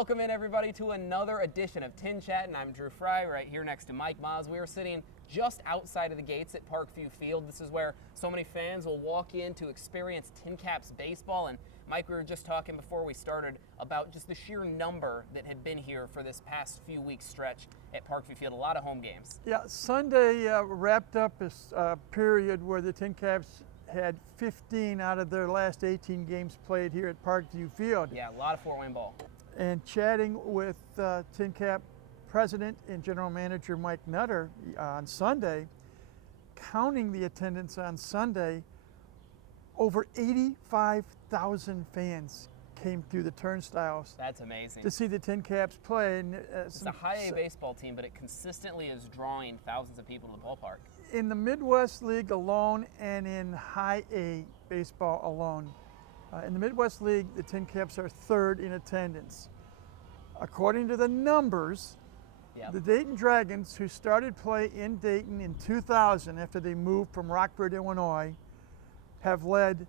Welcome in, everybody, to another edition of TinChattin. I'm Drew Fry, right here next to Mike Moz. We are sitting just outside of the gates at Parkview Field. This is where so many fans will walk in to experience TinCaps baseball. And Mike, we were just talking before we started about just the sheer number that had been here for this past few weeks stretch at Parkview Field. A lot of home games. Yeah, Sunday wrapped up this period where the TinCaps had 15 out of their last 18 games played here at Parkview Field. Yeah, a lot of Fort Wayne ball. And chatting with TinCap President and General Manager Mike Nutter on Sunday, counting the attendance on Sunday, over 85,000 fans came through the turnstiles. That's amazing. To see the TinCaps play. And, it's a high A baseball team, but it consistently is drawing thousands of people to the ballpark. In the Midwest League alone and in high A baseball alone, in the Midwest League, the TinCaps are third in attendance. According to the numbers, the Dayton Dragons, who started play in Dayton in 2000 after they moved from Rockford, Illinois, have led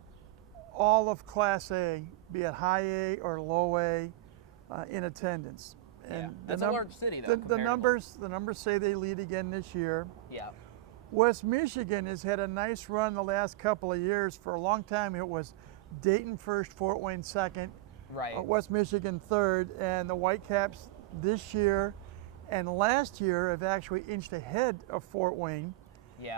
all of Class A, be it high A or low A, in attendance. And that's a large city, though. The numbers say they lead again this year. Yeah. West Michigan has had a nice run the last couple of years. For a long time, it was Dayton first, Fort Wayne second, West Michigan third, and the Whitecaps this year and last year have actually inched ahead of Fort Wayne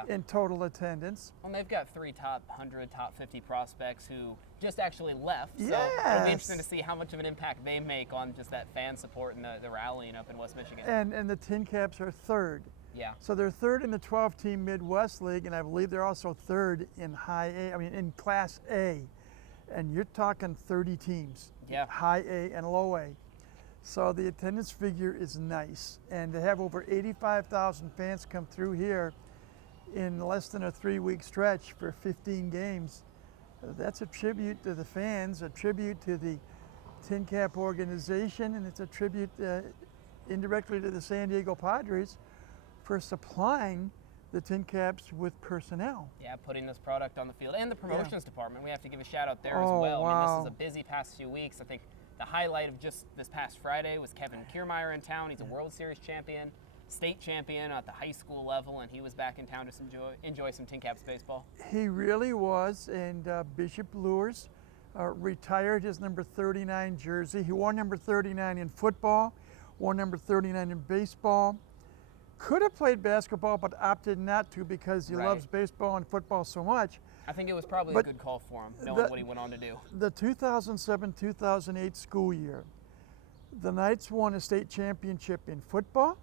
in total attendance. Well, they've got 3 top 100, top 50 prospects who just actually left, so it'll be interesting to see how much of an impact they make on just that fan support and the rallying up in West Michigan. And the TinCaps are third. Yeah. So they're third in the 12-team Midwest League, and I believe they're also third in in Class A. And you're talking 30 teams, high A and low A. So the attendance figure is nice. And to have over 85,000 fans come through here in less than a 3-week stretch for 15 games, that's a tribute to the fans, a tribute to the TinCap organization, and it's a tribute indirectly to the San Diego Padres for supplying the TinCaps with personnel. Yeah, putting this product on the field. And the promotions department, we have to give a shout out there as well. Wow. I mean, this is a busy past few weeks. I think the highlight of just this past Friday was Kevin Kiermaier in town. He's a World Series champion, state champion at the high school level, and he was back in town to enjoy some TinCaps baseball. He really was, and Bishop Lures retired his number 39 jersey. He wore number 39 in football, wore number 39 in baseball. Could have played basketball, but opted not to because he loves baseball and football so much. I think it was probably a good call for him, knowing what he went on to do. The 2007-2008 school year, the Knights won a state championship in football,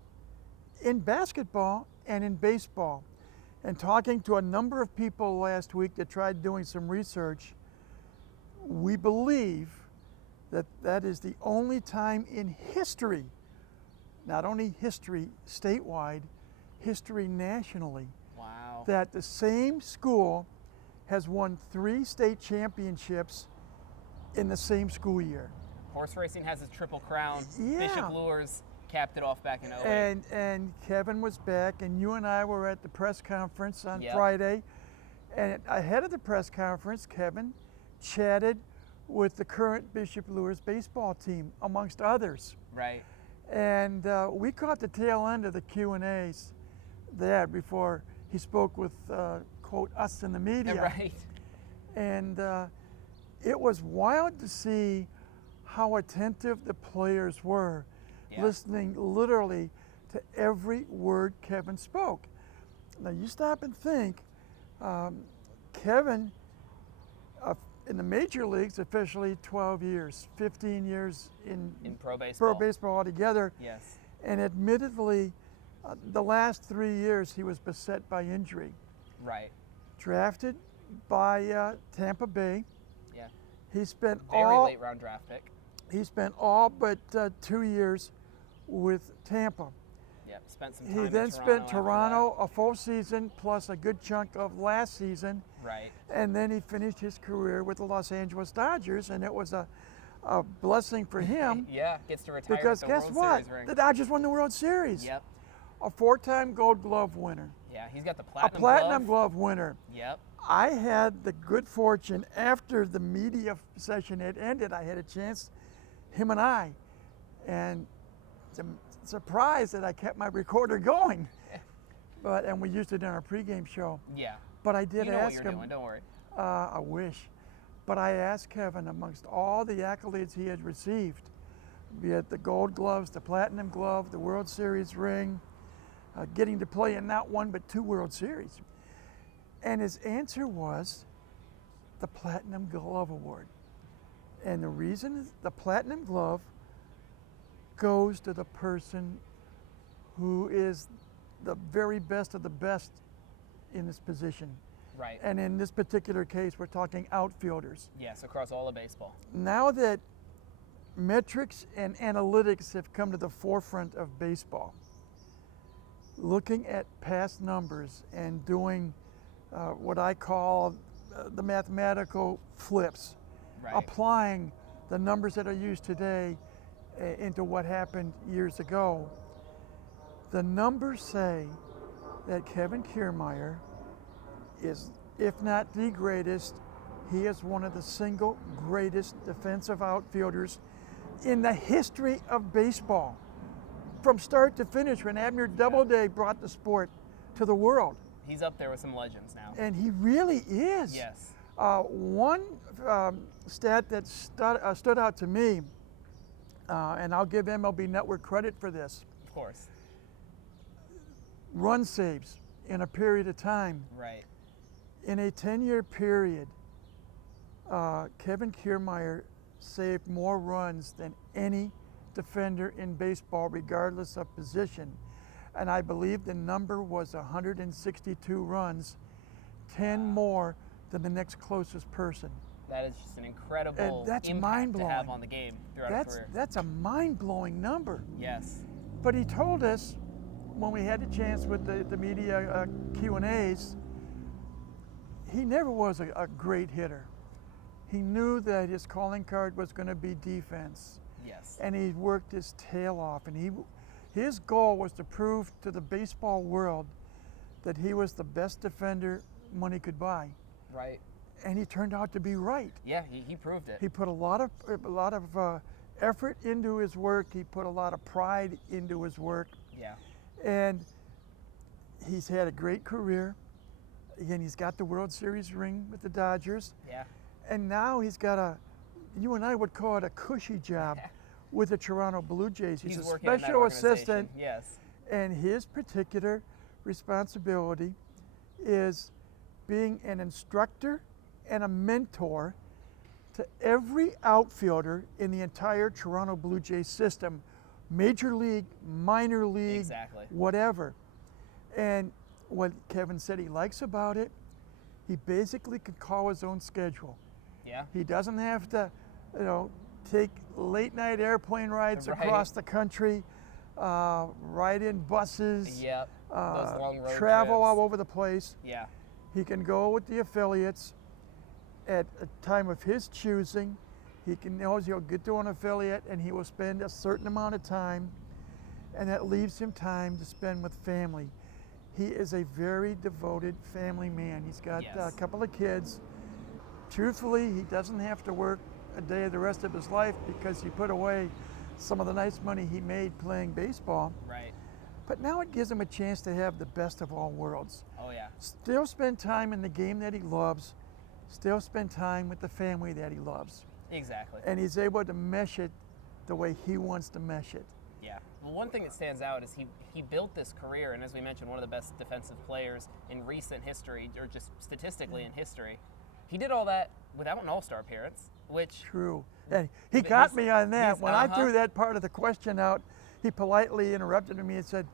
in basketball, and in baseball. And talking to a number of people last week that tried doing some research, we believe that that is the only time in history, not only history statewide, history nationally, that the same school has won 3 state championships in the same school year. Horse racing has its triple crown. Bishop Lures capped it off back in 08. And Kevin was back, and you and I were at the press conference on Friday. And ahead of the press conference, Kevin chatted with the current Bishop Lures baseball team, amongst others. Right. And we caught the tail end of the Q&As there before he spoke with, quote, us in the media. Right. And it was wild to see how attentive the players were, listening literally to every word Kevin spoke. Now you stop and think, Kevin, in the major leagues, officially 12 years, 15 years in pro baseball altogether. Yes. And admittedly, the last 3 years he was beset by injury. Right. Drafted by Tampa Bay. Yeah. He spent very late round draft pick. He spent all but 2 years with Tampa. Yep. Spent some time. He then spent Toronto a full season plus a good chunk of last season. Right. And then he finished his career with the Los Angeles Dodgers, and it was a blessing for him. Gets to retire because with the guess World what? Series ring. The Dodgers won the World Series. Yep. A 4-time Gold Glove winner. Yeah, he's got the platinum glove. A platinum glove winner. Yep. I had the good fortune, after the media session had ended, I had a chance, him and I, and I'm surprised that I kept my recorder going. And we used it in our pregame show. Yeah. But I did you know ask what you're him. Doing, don't worry. I wish. But I asked Kevin, amongst all the accolades he had received, be it the Gold Gloves, the Platinum Glove, the World Series ring, getting to play in not one but 2 World Series. And his answer was the Platinum Glove Award. And the reason is the Platinum Glove goes to the person who is the very best of the best in this position. Right. And in this particular case, we're talking outfielders. Yes, across all of baseball. Now that metrics and analytics have come to the forefront of baseball, looking at past numbers and doing what I call the mathematical flips, Right. applying the numbers that are used today into what happened years ago, the numbers say that Kevin Kiermaier is, if not the greatest, he is one of the single greatest defensive outfielders in the history of baseball. From start to finish, when Abner Doubleday brought the sport to the world. He's up there with some legends now. And he really is. Yes. One stat that stood out to me, and I'll give MLB Network credit for this. Of course. Run saves in a period of time. Right. In a 10-year period, Kevin Kiermaier saved more runs than any defender in baseball, regardless of position. And I believe the number was 162 runs, 10 more than the next closest person. That is just an incredible that's impact mind-blowing. to have on the game throughout a career. That's a mind-blowing number. Yes. But he told us when we had the chance with the media Q&As, he never was a great hitter. He knew that his calling card was going to be defense. Yes. And he worked his tail off. And his goal was to prove to the baseball world that he was the best defender money could buy. Right. And he turned out to be right. Yeah, he proved it. He put a lot of effort into his work. He put a lot of pride into his work. Yeah. And he's had a great career. Again, he's got the World Series ring with the Dodgers. Yeah. And now he's got you and I would call it a cushy job with the Toronto Blue Jays. He's a special assistant. Yes. And his particular responsibility is being an instructor and a mentor to every outfielder in the entire Toronto Blue Jays system, major league, minor league, Exactly. whatever. And what Kevin said he likes about it, he basically can call his own schedule. Yeah. He doesn't have to, take late night airplane rides Right. across the country, ride in buses, Yep. Those long road travel trips. all over the place. Yeah. He can go with the affiliates at a time of his choosing. He knows he'll get to an affiliate and he will spend a certain amount of time, and that leaves him time to spend with family. He is a very devoted family man. He's got a couple of kids. Truthfully, he doesn't have to work a day the rest of his life because he put away some of the nice money he made playing baseball. Right. But now it gives him a chance to have the best of all worlds. Oh, yeah. Still spend time in the game that he loves, still spend time with the family that he loves. Exactly. And he's able to mesh it the way he wants to mesh it. Yeah. Well, one thing that stands out is he built this career, and as we mentioned, one of the best defensive players in recent history, or just statistically in history. He did all that without an All-Star appearance, which... True. And he got me on that. When I threw that part of the question out, he politely interrupted me and said,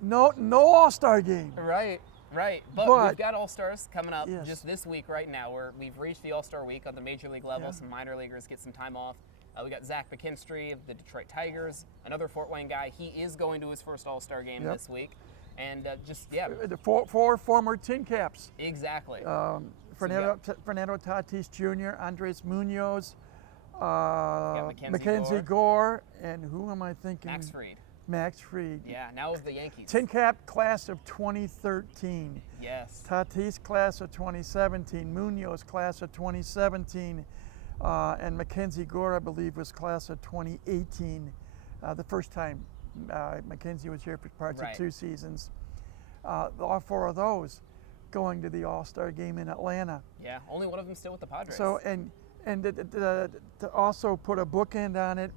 no All-Star game. Right. Right, but we've got All-Stars coming up just this week right now. We've reached the All-Star week on the Major League level. Some minor leaguers get some time off. We got Zach McKinstry of the Detroit Tigers, another Fort Wayne guy. He is going to his first All-Star game this week. And The four former TinCaps. Exactly. Fernando Tatis Jr., Andres Munoz, Mackenzie Gore, and who am I thinking? Max Fried. Max Fried. Yeah, now of the Yankees. TinCap class of 2013. Yes. Tatis class of 2017. Munoz class of 2017. And Mackenzie Gore, I believe, was class of 2018. the first time Mackenzie was here for parts Right. of 2 seasons. All 4 of those going to the All-Star game in Atlanta. Yeah, only one of them still with the Padres. So, and to also put a bookend on it,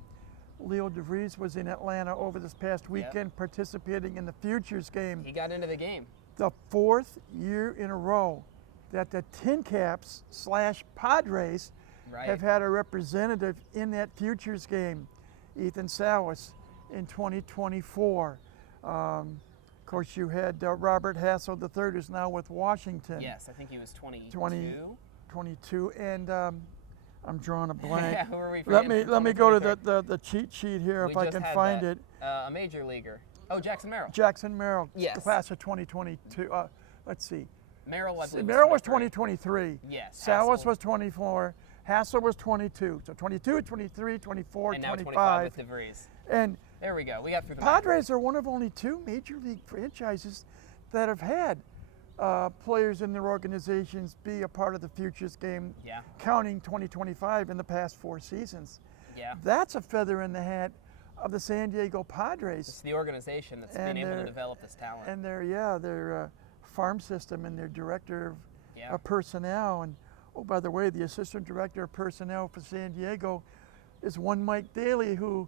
Leo DeVries was in Atlanta over this past weekend participating in the Futures game. He got into the game. The 4th year in a row that the TinCaps / Padres have had a representative in that Futures game. Ethan Salas in 2024. Of course, you had Robert Hassel III, who's now with Washington. Yes, I think he was 22. 22, and I'm drawing a blank. Yeah, who are we let forgetting? me go to the cheat sheet here if I can find it. A major leaguer. Oh, Jackson Merrill. Jackson Merrill, yes. Class of 2022. Let's see. Merrill, I believe, Merrill was 2023. Yes. Salas was 24. Hassel was 22. So 22, 23, 24, and now 25. with DeVries. And there we go. We got through the Padres are one of only 2 major league franchises that have had players in their organizations be a part of the Futures game, counting 2025 in the past 4 seasons. Yeah. That's a feather in the hat of the San Diego Padres. It's the organization that's been able to develop this talent. And their farm system and their director of personnel. And oh, by the way, the assistant director of personnel for San Diego is one Mike Daly, who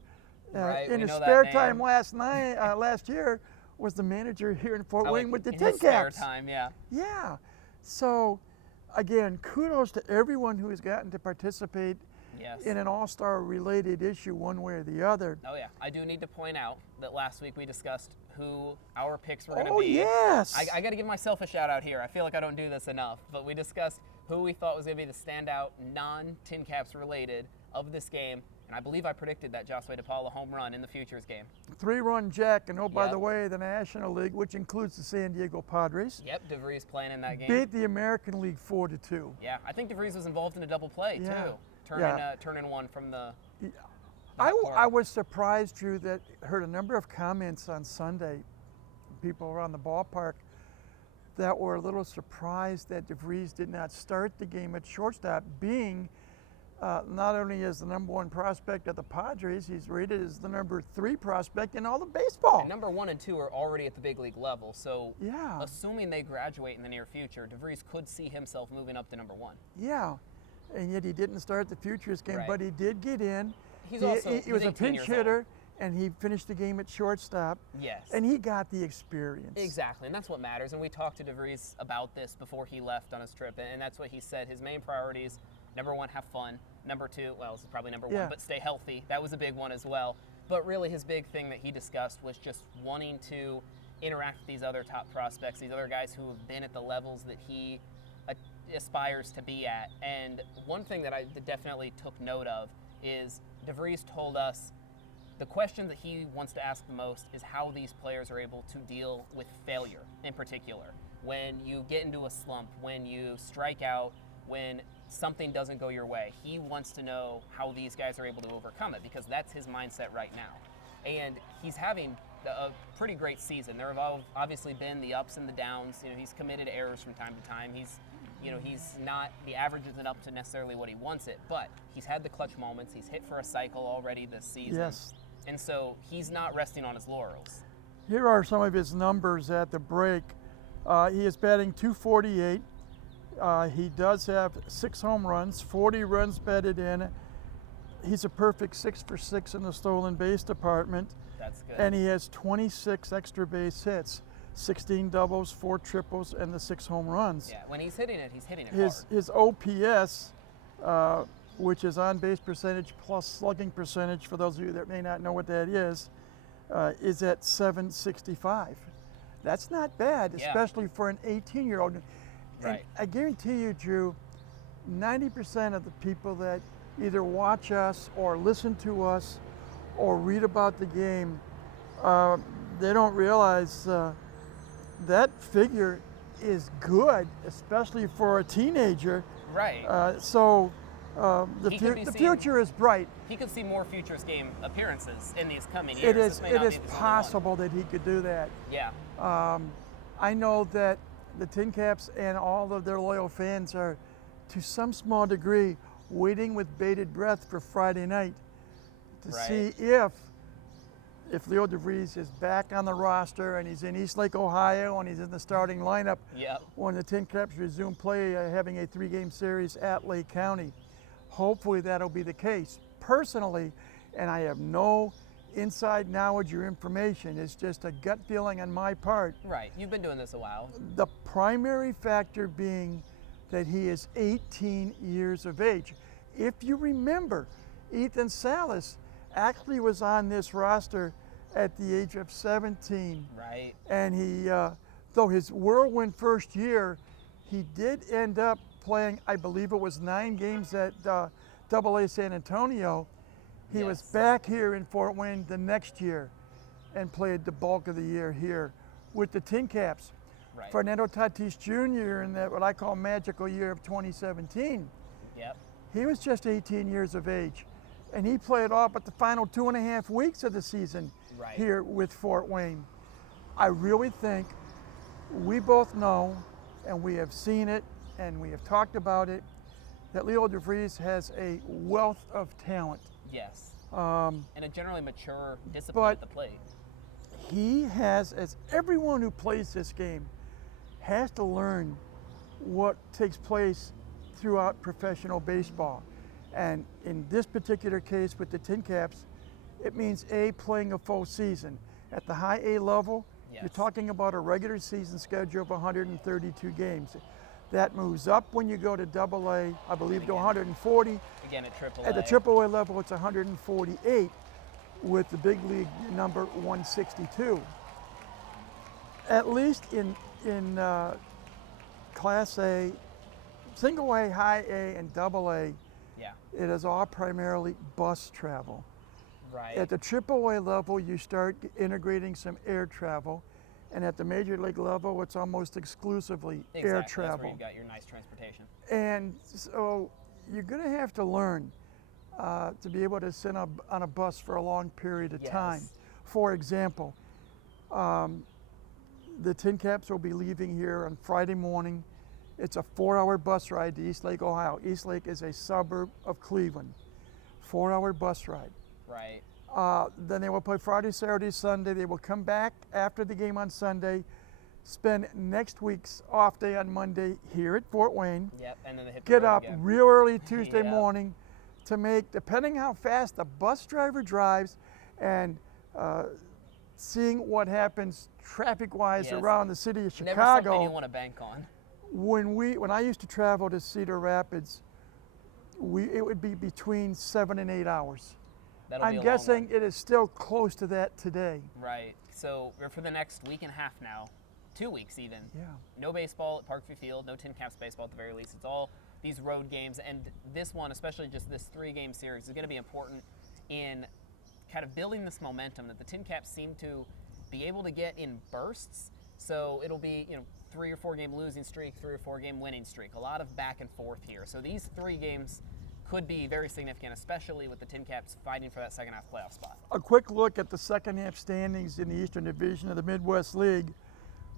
in his spare time last year was the manager here in Fort Wayne with the TinCaps. Spare time, yeah. Yeah. So, again, kudos to everyone who has gotten to participate in an All-Star related issue one way or the other. Oh yeah, I do need to point out that last week we discussed who our picks were going to be. Oh yes! I got to give myself a shout out here. I feel like I don't do this enough, but we discussed who we thought was going to be the standout non-TinCaps related of this game, and I believe I predicted that Josue DePaula home run in the Futures game. 3-run jack, and oh, by the way, the National League, which includes the San Diego Padres. Yep, DeVries playing in that game. Beat the American League 4-2. Yeah, I think DeVries was involved in a double play too. Turning one from the. I was surprised, Drew, that heard a number of comments on Sunday, people around the ballpark, that were a little surprised that DeVries did not start the game at shortstop, being not only as the #1 prospect of the Padres, he's rated as the #3 prospect in all of baseball. And number 1 and 2 are already at the big league level, so yeah, assuming they graduate in the near future, DeVries could see himself moving up to number 1. Yeah, and yet he didn't start the Futures game, right. but he did get in. He was a pinch hitter, and he finished the game at shortstop. Yes. And he got the experience. Exactly, and that's what matters. And we talked to DeVries about this before he left on his trip, and that's what he said. His main priorities: number 1, have fun. Number 2, well, this is probably number 1, but stay healthy. That was a big one as well. But really, his big thing that he discussed was just wanting to interact with these other top prospects, these other guys who have been at the levels that he aspires to be at. And one thing that I definitely took note of is DeVries told us the question that he wants to ask the most is how these players are able to deal with failure in particular. When you get into a slump, when you strike out, when something doesn't go your way, he wants to know how these guys are able to overcome it, because that's his mindset right now. And he's having a pretty great season. There have obviously been the ups and the downs. You know, he's committed errors from time to time. He's not, the average isn't up to necessarily what he wants it, but he's had the clutch moments. He's hit for a cycle already this season. Yes. And so he's not resting on his laurels. Here are some of his numbers at the break. He is batting .248. He does have 6 home runs, 40 runs batted in. He's a perfect 6 for 6 in the stolen base department. That's good. And he has 26 extra base hits, 16 doubles, 4 triples, and the 6 home runs. Yeah, when he's hitting it hard. His OPS, which is on base percentage plus slugging percentage, for those of you that may not know what that is at 765. That's not bad, especially for an 18-year-old. And I guarantee you, Drew, 90% of the people that either watch us or listen to us or read about the game, they don't realize that figure is good, especially for a teenager. Right. The future is bright. He could see more Futures game appearances in these coming years. It is possible that he could do that. Yeah. I know that the TinCaps and all of their loyal fans are, to some small degree, waiting with bated breath for Friday night to see if if Leo DeVries is back on the roster and he's in Eastlake, Ohio, and he's in the starting lineup when the TinCaps resume play, having a 3-game series at Lake County. Hopefully that'll be the case. Personally, and I have no inside knowledge or information, it's just a gut feeling on my part. Right, you've been doing this a while. The primary factor being that he is 18 years of age. If you remember, Ethan Salas actually was on this roster at the age of 17. Right. And he, though his whirlwind first year, he did end up playing, I believe it was 9 games at AA San Antonio. He was back here in Fort Wayne the next year and played the bulk of the year here with the TinCaps. Right. Fernando Tatis Jr. in that what I call magical year of 2017. Yep. He was just 18 years of age, and he played all but the final 2.5 weeks of the season here with Fort Wayne. I really think we both know, and we have seen it, and we have talked about it, that Leo DeVries has a wealth of talent. Yes. And a generally mature discipline at the plate. He has, as everyone who plays this game, has to learn what takes place throughout professional baseball. And in this particular case with the TinCaps, it means playing a full season. At the high A level, you're talking about a regular season schedule of 132 games. That moves up when you go to AA, I believe, to 140. Again at AAA. At the AAA level, it's 148, with the big league number 162. At least in Class A, Single A, High A, and AA, it is all primarily bus travel. Right. At the AAA level, you start integrating some air travel. And at the major league level, it's almost exclusively air travel. That's where you got your nice transportation. And so you're going to have to learn to be able to sit on a bus for a long period of time. For example, the TinCaps will be leaving here on Friday morning. It's a 4-hour bus ride to Eastlake, Ohio. Eastlake is a suburb of Cleveland. 4-hour bus ride. Right. Then they will play Friday, Saturday, Sunday. They will come back after the game on Sunday, spend next week's off day on Monday here at Fort Wayne. Yep, and then they hit the get road up again. real early Tuesday morning to make, depending how fast the bus driver drives and seeing what happens traffic-wise around the city of Chicago. Never something you want to bank on. When I used to travel to Cedar Rapids, it would be between 7 and 8 hours. I'm guessing it is still close to that today. Right. So we're for the next week and a half now, 2 weeks even. Yeah. No baseball at Parkview Field, no TinCaps baseball at the very least. It's all these road games, and this one, especially just this 3-game series, is going to be important in kind of building this momentum that the TinCaps seem to be able to get in bursts. So it'll be 3 or 4 game losing streak, 3 or 4 game winning streak. A lot of back and forth here. So these 3 games could be very significant, especially with the TinCaps fighting for that second half playoff spot. A quick look at the second half standings in the Eastern Division of the Midwest League.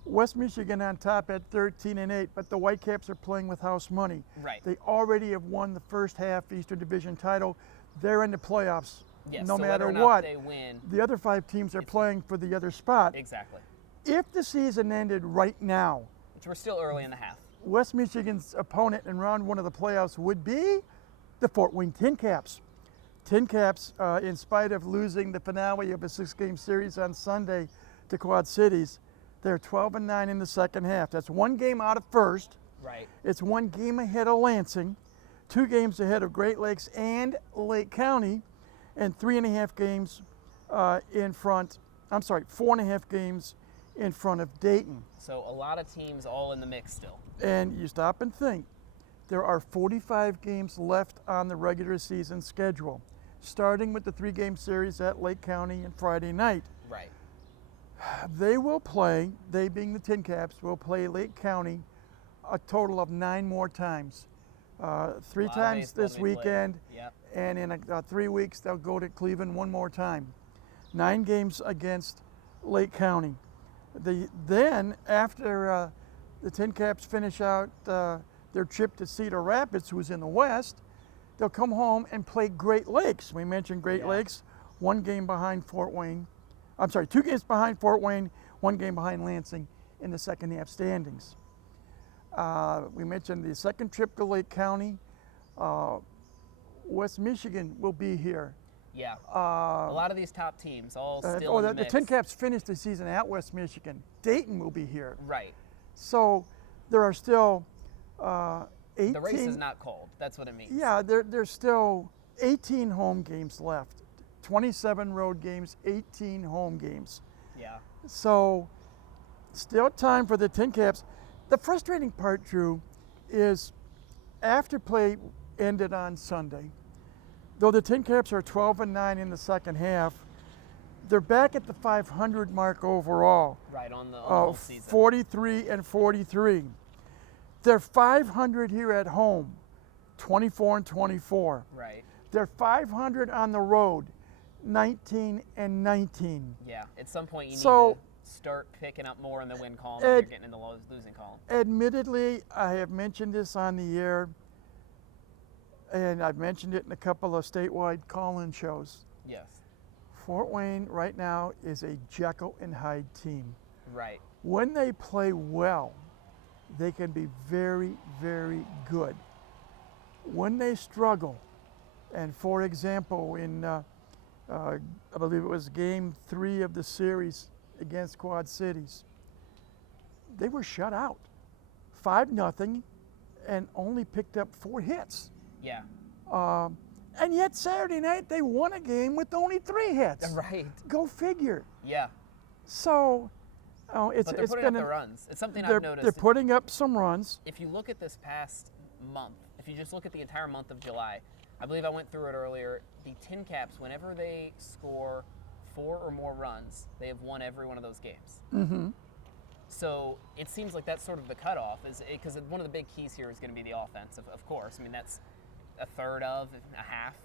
West Michigan on top at 13-8, but the Whitecaps are playing with house money. Right. They already have won the first half Eastern Division title. They're in the playoffs no matter what. They win. The other 5 teams are playing for the other spot. Exactly. If the season ended right now, which we're still early in the half, West Michigan's opponent in round 1 of the playoffs would be the Fort Wayne TinCaps. TinCaps, in spite of losing the finale of a 6-game series on Sunday to Quad Cities, they're 12-9 in the second half. That's 1 game out of first. Right. It's 1 game ahead of Lansing, 2 games ahead of Great Lakes and Lake County, and 3.5 games in front. I'm sorry, 4.5 games in front of Dayton. So a lot of teams all in the mix still. And you stop and think. There are 45 games left on the regular season schedule, starting with the 3-game series at Lake County and Friday night. Right. They will play, they being the TinCaps, will play Lake County a total of 9 more times. 3 times this weekend, and in 3 weeks they'll go to Cleveland 1 more time. 9 games against Lake County. Then, after the TinCaps finish out their trip to Cedar Rapids, who's in the West, they'll come home and play Great Lakes. We mentioned Great Lakes, 1 game behind Fort Wayne, I'm sorry, 2 games behind Fort Wayne, 1 game behind Lansing in the second half standings. We mentioned the second trip to Lake County. West Michigan will be here. Yeah, a lot of these top teams all still in the mix. The TinCaps finished the season at West Michigan. Dayton will be here. Right. So there are still 18. The race is not cold. That's what it means. Yeah, there's still 18 home games left. 27 road games, 18 home games. Yeah. So still time for the TinCaps. The frustrating part, Drew, is after play ended on Sunday, though the TinCaps are 12-9 in the second half, they're back at the 500 mark overall. Right, on the whole season. 43-43. They're 500 here at home, 24-24. Right. They're 500 on the road, 19-19. Yeah, at some point you need to start picking up more in the win column when you're getting in the losing column. Admittedly, I have mentioned this on the air, and I've mentioned it in a couple of statewide call-in shows. Yes. Fort Wayne right now is a Jekyll and Hyde team. Right. When they play well, they can be very, very good. When they struggle, and for example, in I believe it was game 3 of the series against Quad Cities, they were shut out, 5-0, and only picked up 4 hits. Yeah. And yet Saturday night they won a game with only 3 hits. Right. Go figure. Yeah. So, it's but they're putting up the runs. It's something I've noticed. They're putting up some runs. If you look at this past month, if you just look at the entire month of July, I believe I went through it earlier, the TinCaps, whenever they score 4 or more runs, they have won every one of those games. Mm-hmm. So it seems like that's sort of the cutoff, because one of the big keys here is going to be the offense, of course. I mean, that's a third of, a half,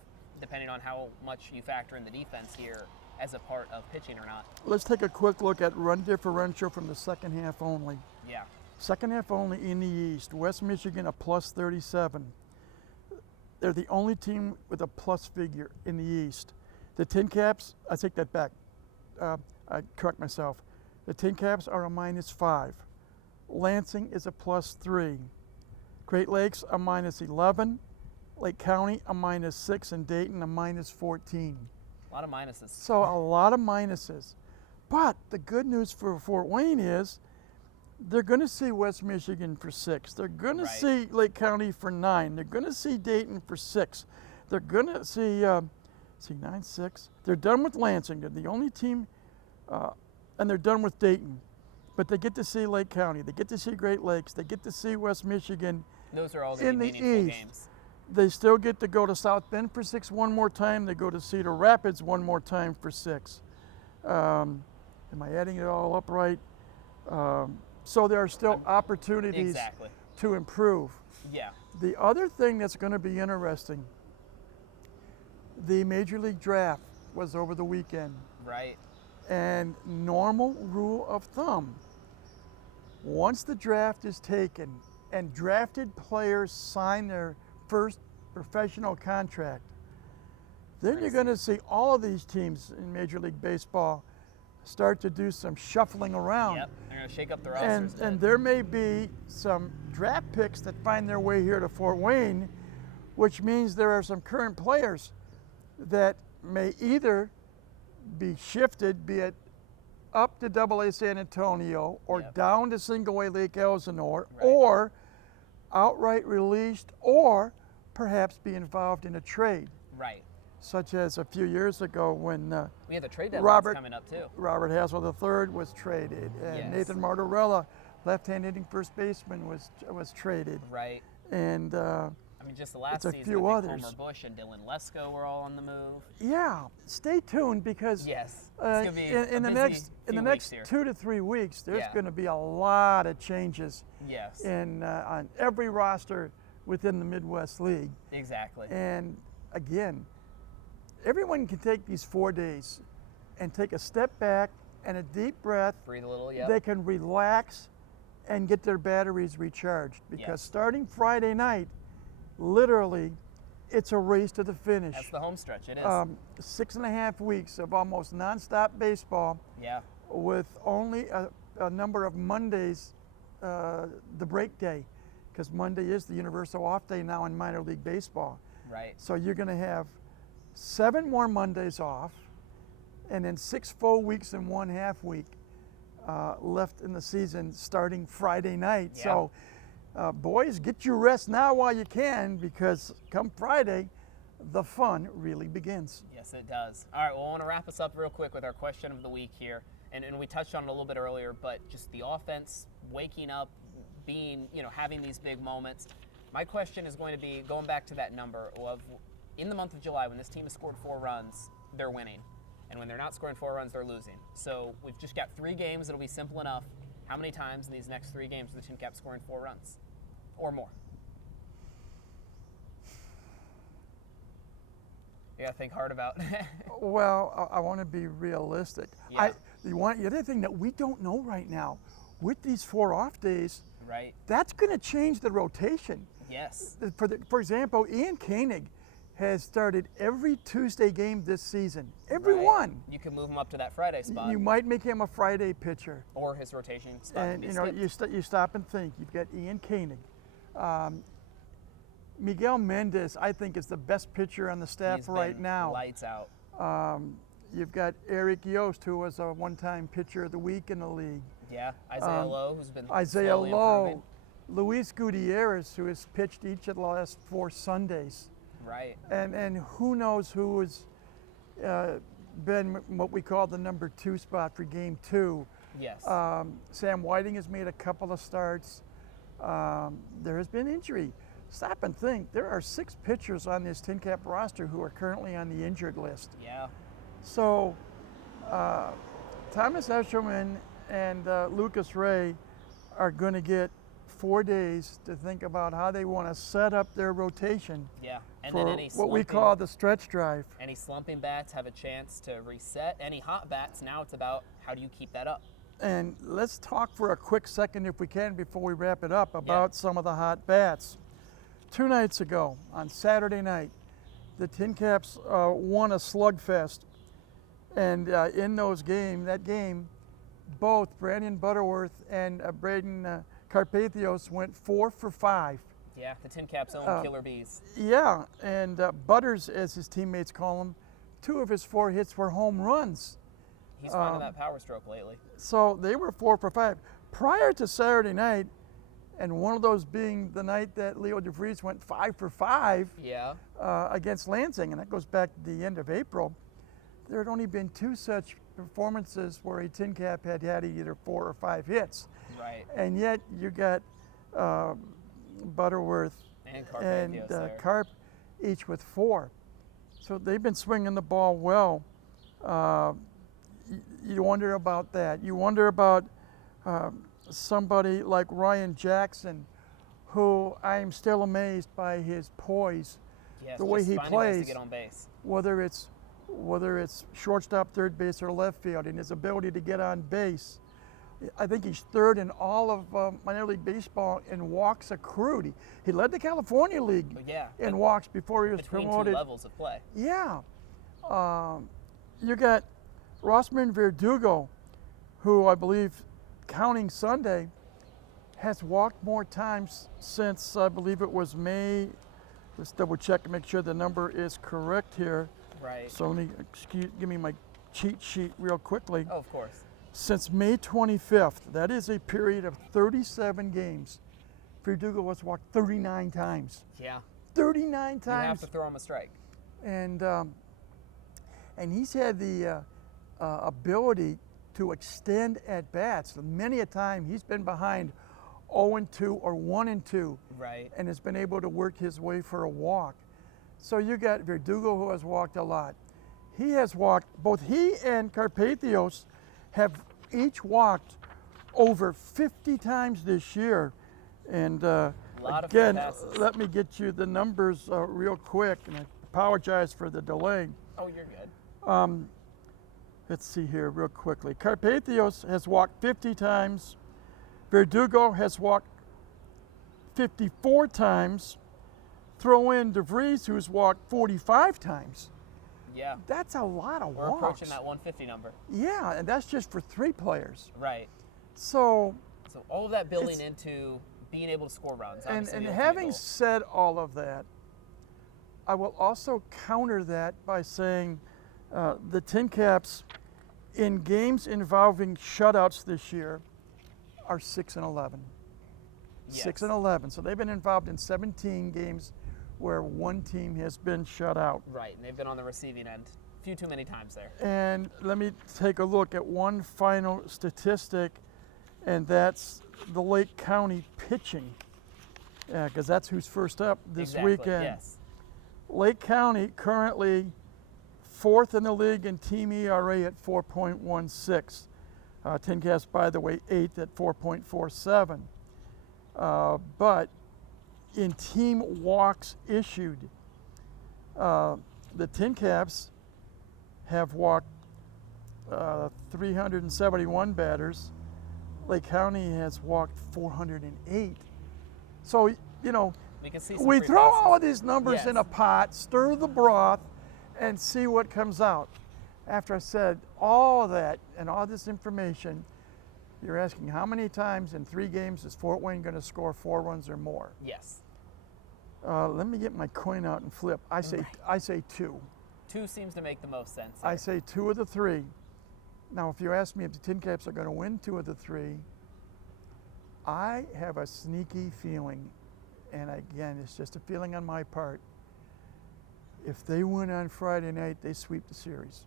depending on how much you factor in the defense here as a part of pitching or not. Let's take a quick look at run differential from the second half only. Yeah. Second half only in the East. West Michigan a plus 37. They're the only team with a plus figure in the East. The TinCaps, I take that back. I correct myself. The TinCaps are a minus 5. Lansing is a plus 3. Great Lakes a minus 11. Lake County a minus 6, and Dayton a minus 14. A lot of minuses. So a lot of minuses. But the good news for Fort Wayne is they're going to see West Michigan for 6. They're going to see Lake County for 9. They're going to see Dayton for 6. They're going to see 9, 6. They're done with Lansing. They're the only team, and they're done with Dayton. But they get to see Lake County. They get to see Great Lakes. They get to see West Michigan. Those are all going to be meaningful games. They still get to go to South Bend for 6 one more time. They go to Cedar Rapids 1 more time for 6. Am I adding it all up right? So there are still opportunities to improve. Yeah. The other thing that's going to be interesting, the Major League Draft was over the weekend. Right. And normal rule of thumb, once the draft is taken and drafted players sign their first professional contract, then you're going to see all of these teams in Major League Baseball start to do some shuffling around. Yep, they're going to shake up the rosters. And there may be some draft picks that find their way here to Fort Wayne, which means there are some current players that may either be shifted, be it up to Double-A San Antonio or down to Single-A Lake Elsinore, or outright released, or perhaps be involved in a trade. Right. Such as a few years ago when we had the trade deadline coming up too. Robert Haswell III was traded, and Nathan Martorella, left-hand hitting first baseman, was traded. Right. And I mean, just the last season, few others. Homer Bush and Dylan Lesko were all on the move. Yeah, stay tuned because it's gonna be in the next 2 to 3 weeks, there's going to be a lot of changes. Yes. On every roster within the Midwest League. Exactly. And again, everyone can take these 4 days and take a step back and a deep breath. Breathe a little, They can relax and get their batteries recharged because starting Friday night, literally, it's a race to the finish. That's the home stretch. It is. 6.5 weeks of almost nonstop baseball. Yeah. With only a number of Mondays, the break day, because Monday is the universal off day now in minor league baseball. Right. So you're going to have 7 more Mondays off, and then 6 full weeks and 1/2 week left in the season starting Friday night. Yeah. So boys, get your rest now while you can, because come Friday, the fun really begins. Yes, it does. All right, well, I want to wrap us up real quick with our question of the week here. And we touched on it a little bit earlier, but just the offense, waking up, being, having these big moments. My question is going to be, going back to that number of, in the month of July, when this team has scored 4 runs, they're winning. And when they're not scoring 4 runs, they're losing. So we've just got 3 games. It'll be simple enough. How many times in these next 3 games are the TinCaps scoring 4 runs or more? You got to think hard about. Well, I want to be realistic. Yeah. The other thing that we don't know right now, with these 4 off days, Right. that's going to change the rotation. Yes. For example, Ian Koenig has started every Tuesday game this season. Every Right. one. You can move him up to that Friday spot. You might make him a Friday pitcher. Or his rotation spot And can be skipped. you stop and think. You've got Ian Koenig. Miguel Mendez, I think, is the best pitcher on the staff He's right been now. Lights out. You've got Eric Yost, who was a one-time pitcher of the week in the league. Yeah, Isaiah Lowe, who's been Isaiah slowly Lowe, improving. Luis Gutierrez, who has pitched each of the last 4 Sundays. Right. And who knows who has been what we call the number 2 spot for game 2. Yes. Sam Whiting has made a couple of starts. There has been injury. Stop and think. There are 6 pitchers on this TinCap roster who are currently on the injured list. Yeah. So Thomas Eshelman and Lucas Ray are going to get 4 days to think about how they want to set up their rotation Yeah. And for then any what we slumping, call the stretch drive. any slumping bats have a chance to reset. Any hot bats, now it's about how do you keep that up? And let's talk for a quick second, if we can, before we wrap it up, about some of the hot bats. 2 nights ago, on Saturday night, the TinCaps won a slugfest. And in that game, both Brandon Butterworth and Braden Carpathios went 4 for 5. Yeah, the TinCaps own killer bees. Yeah, and Butters, as his teammates call him, 2 of his 4 hits were home runs. He's finding that power stroke lately. So they were 4 for 5. Prior to Saturday night, and one of those being the night that Leo DeVries went 5 for 5 Yeah. against Lansing, and that goes back to the end of April, there had only been 2 such performances where a TinCap had either 4 or 5 hits. Right. And yet you got Butterworth And and Carpathios there. Carp each with 4. So they've been swinging the ball well. You wonder about that. You wonder about somebody like Ryan Jackson, who I am still amazed by his poise, Yes, the way just he finding ways plays, to get on base. whether it's shortstop, third base, or left field, and his ability to get on base. I think he's 3rd in all of minor league baseball in walks accrued. He led the California League in walks before he was between promoted. 2 levels of play. Yeah. You got Rosman Verdugo, who I believe, counting Sunday, has walked more times since, I believe it was May. Let's double check and make sure the number is correct here. Right. So let me, give me my cheat sheet real quickly. Oh, of course. Since May 25th, that is a period of 37 games, Verdugo has walked 39 times. Yeah. 39 times. You have to throw him a strike. And he's had the ability to extend at bats. Many a time he's been behind 0-2 or 1-2, Right. and has been able to work his way for a walk. So you got Verdugo, who has walked a lot. He has walked, both he and Carpathios have each walked over 50 times this year. And again, let me get you the numbers real quick, and I apologize for the delay. Oh, you're good. Let's see here real quickly. Carpathios has walked 50 times. Verdugo has walked 54 times. throw in DeVries, who's walked 45 times. Yeah. That's a lot of We're walks. approaching that 150 number. Yeah, and that's just for 3 players. Right. So all of that building into being able to score runs. And the ultimate having goal. said all of that, I will also counter that by saying the TinCaps in games involving shutouts this year are 6-11. Yes. 6-11. So they've been involved in 17 games where one team has been shut out. Right, and they've been on the receiving end a few too many times there. And let me take a look at one final statistic, and that's the Lake County pitching, because that's who's first up this weekend. Yes. Lake County currently 4th in the league in team ERA at 4.16. TinCaps, by the way, 8th at 4.47. But in team walks issued, the TinCaps have walked 371 batters. Lake County has walked 408. So, you know, we throw all of these numbers in a pot, stir the broth, and see what comes out. After I said all of that and all this information, you're asking how many times in 3 games is Fort Wayne going to score 4 runs or more? Yes. Let me get my coin out and flip. I say 2. 2 seems to make the most sense here. I say 2 of the 3. Now, if you ask me if the TinCaps are going to win 2 of the 3, I have a sneaky feeling, and again, it's just a feeling on my part. If they win on Friday night, they sweep the series.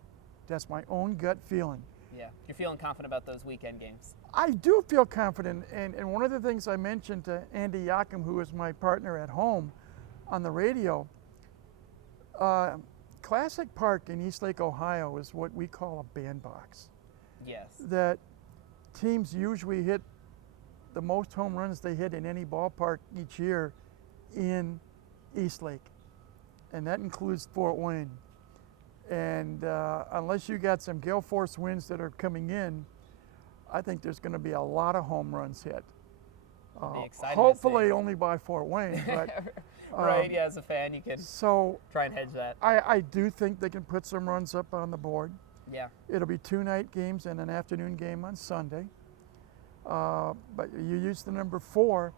That's my own gut feeling. Yeah, you're feeling confident about those weekend games. I do feel confident, and one of the things I mentioned to Andy Yakum, who is my partner at home on the radio, Classic Park in Eastlake, Ohio is what we call a bandbox. Yes. That teams usually hit the most home runs they hit in any ballpark each year in Eastlake, and that includes Fort Wayne. And unless you got some gale force winds that are coming in, I think there's going to be a lot of home runs hit. Hopefully only by Fort Wayne. But, right, yeah, as a fan, you can try and hedge that. I do think they can put some runs up on the board. Yeah. It'll be 2 night games and an afternoon game on Sunday. But you use the number 4.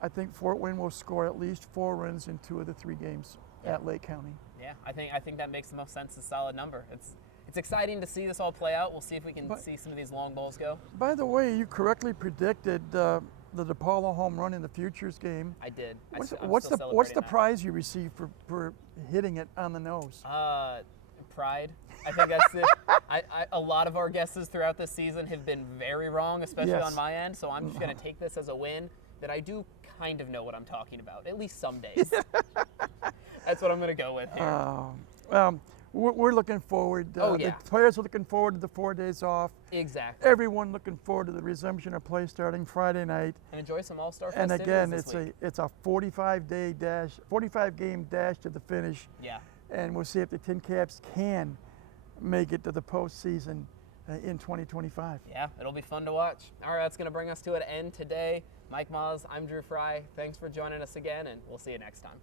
I think Fort Wayne will score at least 4 runs in 2 of the 3 games at Lake County. Yeah, I think that makes the most sense. A solid number. It's exciting to see this all play out. We'll see if we can see some of these long balls go. By the way, you correctly predicted the DePaulo home run in the Futures game. I did. What's the prize you received for hitting it on the nose? Pride. I think that's it. A lot of our guesses throughout this season have been very wrong, especially on my end. So I'm just going to take this as a win that I do kind of know what I'm talking about, at least some days. That's what I'm going to go with here. We're looking forward. The players are looking forward to the 4 days off. Exactly. Everyone looking forward to the resumption of play starting Friday night. And enjoy some All-Star festivities. And again, it's a 45-day dash, 45-game dash to the finish. Yeah. And we'll see if the TinCaps can make it to the postseason in 2025. Yeah, it'll be fun to watch. All right, that's going to bring us to an end today. Mike Moz, I'm Drew Fry. Thanks for joining us again, and we'll see you next time.